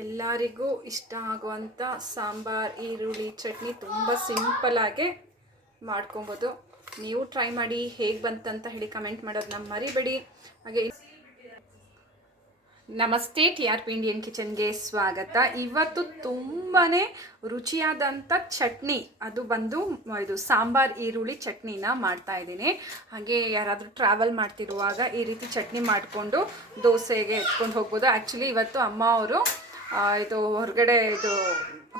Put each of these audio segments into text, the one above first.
ಎಲ್ಲರಿಗೂ ಇಷ್ಟ ಆಗುವಂಥ ಸಾಂಬಾರ್ ಈರುಳ್ಳಿ ಚಟ್ನಿ ತುಂಬ ಸಿಂಪಲ್ಲಾಗೆ ಮಾಡ್ಕೊಬೋದು. ನೀವು ಟ್ರೈ ಮಾಡಿ, ಹೇಗೆ ಬಂತಂತ ಹೇಳಿ ಕಮೆಂಟ್ ಮಾಡೋದನ್ನ ಮರಿಬೇಡಿ. ಹಾಗೆ ನಮಸ್ತೆ, TRP ಇಂಡಿಯನ್ ಕಿಚನ್ಗೆ ಸ್ವಾಗತ. ಇವತ್ತು ತುಂಬಾ ರುಚಿಯಾದಂಥ ಚಟ್ನಿ, ಅದು ಬಂದು ಇದು ಸಾಂಬಾರ್ ಈರುಳ್ಳಿ ಚಟ್ನಿನ ಮಾಡ್ತಾ ಇದ್ದೀನಿ. ಹಾಗೆ ಯಾರಾದರೂ ಟ್ರಾವೆಲ್ ಮಾಡ್ತಿರುವಾಗ ಈ ರೀತಿ ಚಟ್ನಿ ಮಾಡಿಕೊಂಡು ದೋಸೆಗೆ ಎತ್ಕೊಂಡು ಹೋಗ್ಬೋದು. ಆ್ಯಕ್ಚುಲಿ ಇವತ್ತು ಅಮ್ಮ ಅವರು ಇದು ಹೊರಗಡೆ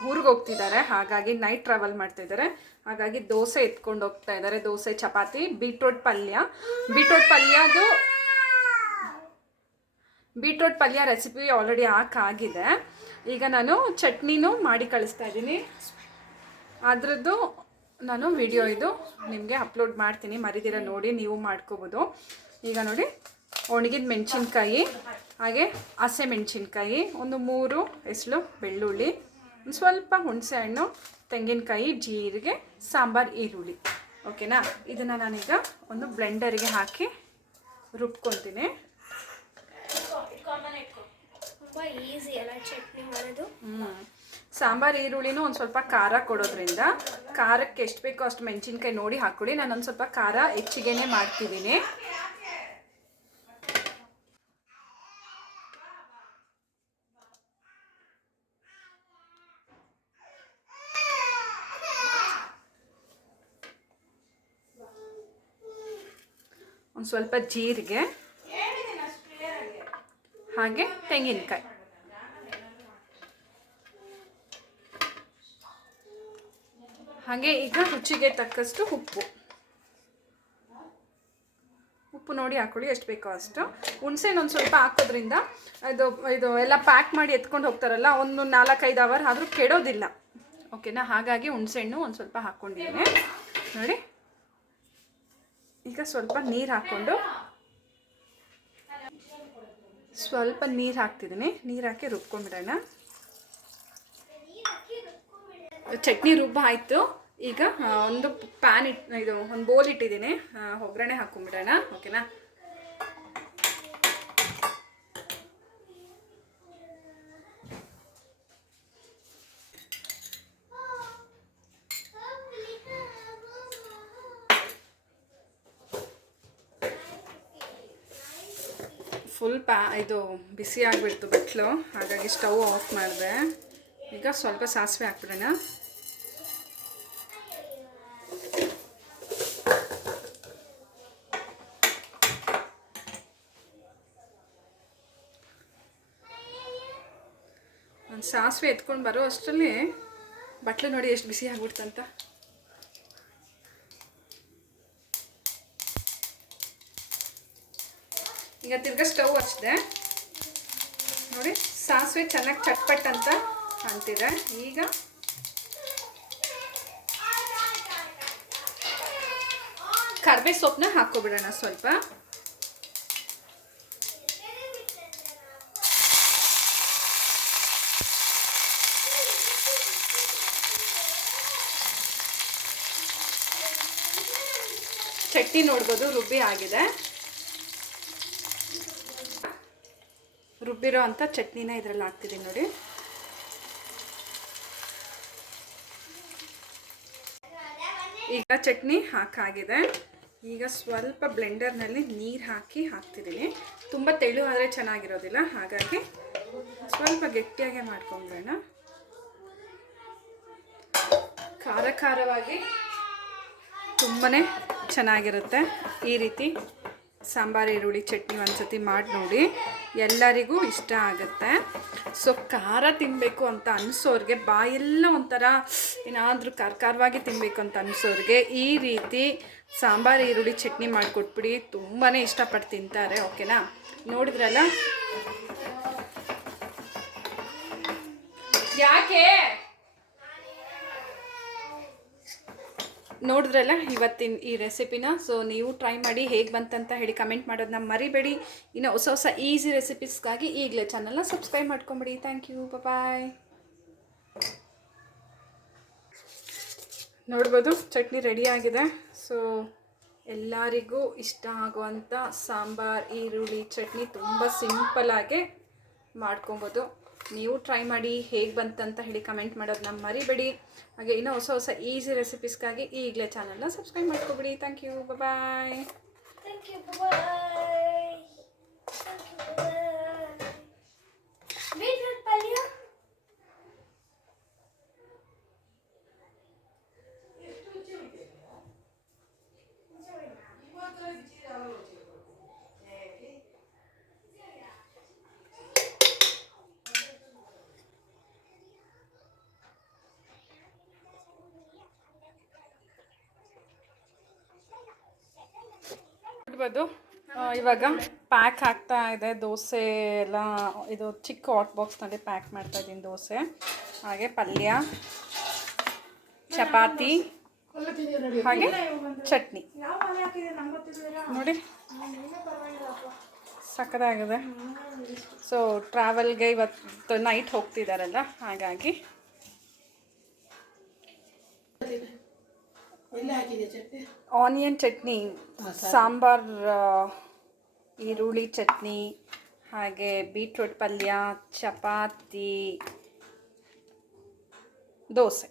ಊರಿಗೆ ಹೋಗ್ತಿದ್ದಾರೆ, ಹಾಗಾಗಿ ನೈಟ್ ಟ್ರಾವೆಲ್ ಮಾಡ್ತಿದ್ದಾರೆ. ಹಾಗಾಗಿ ದೋಸೆ ಎತ್ಕೊಂಡು ಹೋಗ್ತಾ ಇದ್ದಾರೆ. ದೋಸೆ, ಚಪಾತಿ, ಬೀಟ್ರೋಟ್ ಪಲ್ಯ ರೆಸಿಪಿ ಆಲ್ರೆಡಿ ಹಾಕಾಗಿದೆ. ಈಗ ನಾನು ಚಟ್ನಿನೂ ಮಾಡಿ ಕಳಿಸ್ತಾ ಇದ್ದೀನಿ. ಅದರದ್ದು ನಾನು ವಿಡಿಯೋ ಇದು ನಿಮಗೆ ಅಪ್ಲೋಡ್ ಮಾಡ್ತೀನಿ, ಮರಿದಿರ ನೋಡಿ ನೀವು ಮಾಡ್ಕೋಬೋದು. ಈಗ ನೋಡಿ, ಒಣಗಿದ ಮೆಣಸಿನ್ಕಾಯಿ, ಹಾಗೆ ಹಸೆ ಮೆಣಸಿನ್ಕಾಯಿ, ಒಂದು 3 ಎಸಳು ಬೆಳ್ಳುಳ್ಳಿ, ಒಂದು ಸ್ವಲ್ಪ ಹುಣಸೆ ಹಣ್ಣು, ತೆಂಗಿನಕಾಯಿ, ಜೀರಿಗೆ, ಸಾಂಬಾರ್ ಈರುಳ್ಳಿ. ಓಕೆನಾ? ಇದನ್ನು ನಾನೀಗ ಒಂದು ಬ್ಲೆಂಡರಿಗೆ ಹಾಕಿ ರುಬ್ಕೊತೀನಿ. ತುಂಬ ಈಸಿ ಅಲ್ಲ ಚಟ್ನಿ ಮಾಡೋದು. ಸಾಂಬಾರ್ ಈರುಳ್ಳಿನೂ ಒಂದು ಸ್ವಲ್ಪ ಖಾರ ಕೊಡೋದ್ರಿಂದ ಖಾರಕ್ಕೆ ಎಷ್ಟು ಬೇಕೋ ಅಷ್ಟು ಮೆಣಸಿನ್ಕಾಯಿ ನೋಡಿ ಹಾಕ್ಕೊಳ್ಳಿ. ನಾನೊಂದು ಸ್ವಲ್ಪ ಖಾರ ಹೆಚ್ಚಿಗೆನೇ ಮಾಡ್ತಿದ್ದೀನಿ. ಒಂದು ಸ್ವಲ್ಪ ಜೀರಿಗೆ, ಹಾಗೆ ತೆಂಗಿನಕಾಯಿ, ಹಾಗೆ ಈಗ ರುಚಿಗೆ ತಕ್ಕಷ್ಟು ಉಪ್ಪು ನೋಡಿ ಹಾಕೊಳ್ಳಿ, ಎಷ್ಟು ಬೇಕೋ ಅಷ್ಟು. ಹುಣಸೆಹಣ್ಣು ಒಂದು ಸ್ವಲ್ಪ ಹಾಕೋದ್ರಿಂದ ಇದು ಎಲ್ಲ ಪ್ಯಾಕ್ ಮಾಡಿ ಎತ್ಕೊಂಡು ಹೋಗ್ತಾರಲ್ಲ, ಒಂದು 4-5 ಅವರ್ ಆದರೂ ಕೆಡೋದಿಲ್ಲ. ಓಕೆನಾ? ಹಾಗಾಗಿ ಹುಣಸೆಹಣ್ಣು ಒಂದು ಸ್ವಲ್ಪ ಹಾಕ್ಕೊಂಡಿದ್ದೀನಿ ನೋಡಿ. ಈಗ ಸ್ವಲ್ಪ ನೀರು ಹಾಕ್ಕೊಂಡು ನೀರು ಹಾಕಿ ರುಬ್ಕೊಂಡ್ಬಿಡೋಣ. ಚಟ್ನಿ ಆಯಿತು. ಈಗ ಒಂದು ಒಂದು ಬೋಲ್ ಇಟ್ಟಿದ್ದೀನಿ, ಒಗ್ಗರಣೆ ಹಾಕ್ಕೊಂಡ್ಬಿಡೋಣ. ಓಕೆನಾ? ಫುಲ್ ಬಿಸಿ ಆಗಿಬಿಡ್ತು ಬಟ್ಲು, ಹಾಗಾಗಿ ಸ್ಟವ್ ಆಫ್ ಮಾಡಿದೆ. ಈಗ ಸ್ವಲ್ಪ ಸಾಸಿವೆ ಹಾಕ್ಬಿಡೋಣ. ಒಂದು ಸಾಸಿವೆ ಎತ್ಕೊಂಡು ಬರೋ ಅಷ್ಟರಲ್ಲಿ ಬಟ್ಲು ನೋಡಿ ಎಷ್ಟು ಬಿಸಿ ಆಗ್ಬಿಡ್ತಂತ. ಈಗ ತಿರ್ಗಾ ಸ್ಟವ್ ಹಚ್ಚಿದೆ ನೋಡಿ, ಸಾಸಿವೆ ಚೆನ್ನಾಗಿ ಚಟ್ಪಟ್ ಅಂತ ಅಂತಿದೆ. ಈಗ ಕರ್ಬೇವು ಸೊಪ್ಪನ್ನ ಹಾಕ್ಕೊಬಿಡೋಣ ಸ್ವಲ್ಪ. ಚಟ್ನಿ ನೋಡ್ಬೋದು ರುಬ್ಬಿ ಆಗಿದೆ. ರುಬ್ಬಿರೋ ಅಂಥ ಚಟ್ನಿನ ಇದರಲ್ಲಿ ಹಾಕ್ತಿದ್ದೀನಿ ನೋಡಿ. ಈಗ ಚಟ್ನಿ ಹಾಕಾಗಿದೆ. ಈಗ ಸ್ವಲ್ಪ ಬ್ಲೆಂಡರ್ನಲ್ಲಿ ನೀರು ಹಾಕ್ತಿದ್ದೀನಿ. ತುಂಬ ತೆಳು ಆದರೆ ಚೆನ್ನಾಗಿರೋದಿಲ್ಲ, ಹಾಗಾಗಿ ಸ್ವಲ್ಪ ಗಟ್ಟಿಯಾಗೆ ಮಾಡ್ಕೊಂಡ್ಬೇಡ. ಖಾರವಾಗಿ ತುಂಬಾ ಚೆನ್ನಾಗಿರುತ್ತೆ. ಈ ರೀತಿ ಸಾಂಬಾರು ಈರುಳ್ಳಿ ಚಟ್ನಿ ಒಂದ್ಸತಿ ಮಾಡಿ ನೋಡಿ, ಎಲ್ಲರಿಗೂ ಇಷ್ಟ ಆಗುತ್ತೆ. ಸೊ ಖಾರ ತಿನ್ನಬೇಕು ಅಂತ ಅನಿಸೋರಿಗೆ, ಬಾಯೆಲ್ಲ ಒಂಥರ ಏನಾದರೂ ಖಾರವಾಗಿ ತಿನ್ನಬೇಕು ಅಂತ ಅನಿಸೋರಿಗೆ ಈ ರೀತಿ ಸಾಂಬಾರು ಈರುಳ್ಳಿ ಚಟ್ನಿ ಮಾಡಿಕೊಟ್ಬಿಡಿ, ತುಂಬಾ ಇಷ್ಟಪಟ್ಟು ತಿಂತಾರೆ. ಓಕೆನಾ? ನೋಡಿದ್ರಲ್ಲ, ಯಾಕೆ ನೋಡಿದ್ರಲ್ಲ ಇವತ್ತಿನ ಈ ರೆಸಿಪಿನ. ಸೊ ನೀವು ಟ್ರೈ ಮಾಡಿ, ಹೇಗೆ ಬಂತಂತ ಹೇಳಿ ಕಮೆಂಟ್ ಮಾಡೋದನ್ನ ಮರಿಬೇಡಿ. ಇನ್ನು ಹೊಸ ಈಸಿ ರೆಸಿಪೀಸ್ಗಾಗಿ ಈಗಲೇ ಚಾನಲ್ನ ಸಬ್ಸ್ಕ್ರೈಬ್ ಮಾಡ್ಕೊಂಬಿಡಿ. ಥ್ಯಾಂಕ್ ಯು, ಬಾಯ್. ನೋಡ್ಬೋದು ಚಟ್ನಿ ರೆಡಿಯಾಗಿದೆ. ಸೊ ಎಲ್ಲರಿಗೂ ಇಷ್ಟ ಆಗುವಂಥ ಸಾಂಬಾರ್ ಈರುಳ್ಳಿ ಚಟ್ನಿ ತುಂಬ ಸಿಂಪಲ್ಲಾಗೆ ಮಾಡ್ಕೊಬೋದು. ನೀವು ಟ್ರೈ ಮಾಡಿ ಹೇಗೆ ಬಂತಂತ ಹೇಳಿ ಕಮೆಂಟ್ ಮಾಡೋದನ್ನ ಮರಿಬೇಡಿ. ಹಾಗೆ ಇನ್ನೂ ಹೊಸ ಹೊಸ ಈಸಿ ರೆಸಿಪೀಸ್ಗಾಗಿ ಈಗಲೇ ಚಾನಲ್ನ ಸಬ್ಸ್ಕ್ರೈಬ್ ಮಾಡ್ಕೊಬಿಡಿ. Thank you, bye. Thank you, bye. Thank you, bye. Beetroot palya. ನೋಡ್ಬೋದು ಇವಾಗ ಪ್ಯಾಕ್ ಆಗ್ತಾ ಇದೆ ದೋಸೆ ಎಲ್ಲ. ಇದು ಚಿಕ್ಕ ಹಾಟ್ ಬಾಕ್ಸ್ನಲ್ಲಿ ಪ್ಯಾಕ್ ಮಾಡ್ತಾ ಇದ್ದೀನಿ ದೋಸೆ, ಹಾಗೆ ಪಲ್ಯ, ಚಪಾತಿ, ಹಾಗೆ ಚಟ್ನಿ. ನೋಡಿ ಸಕ್ಕತ್ತಾಗಿದೆ. ಸೊ ಟ್ರಾವೆಲ್ಗೆ ಇವತ್ತು ನೈಟ್ ಹೋಗ್ತಿದ್ದಾರಲ್ಲ, ಹಾಗಾಗಿ ಆನಿಯನ್ ಚಟ್ನಿ, ಸಾಂಬಾರ್, ಈರುಳ್ಳಿ ಚಟ್ನಿ, ಹಾಗೆ ಬೀಟ್ರೂಟ್ ಪಲ್ಯ, ಚಪಾತಿ, ದೋಸೆ.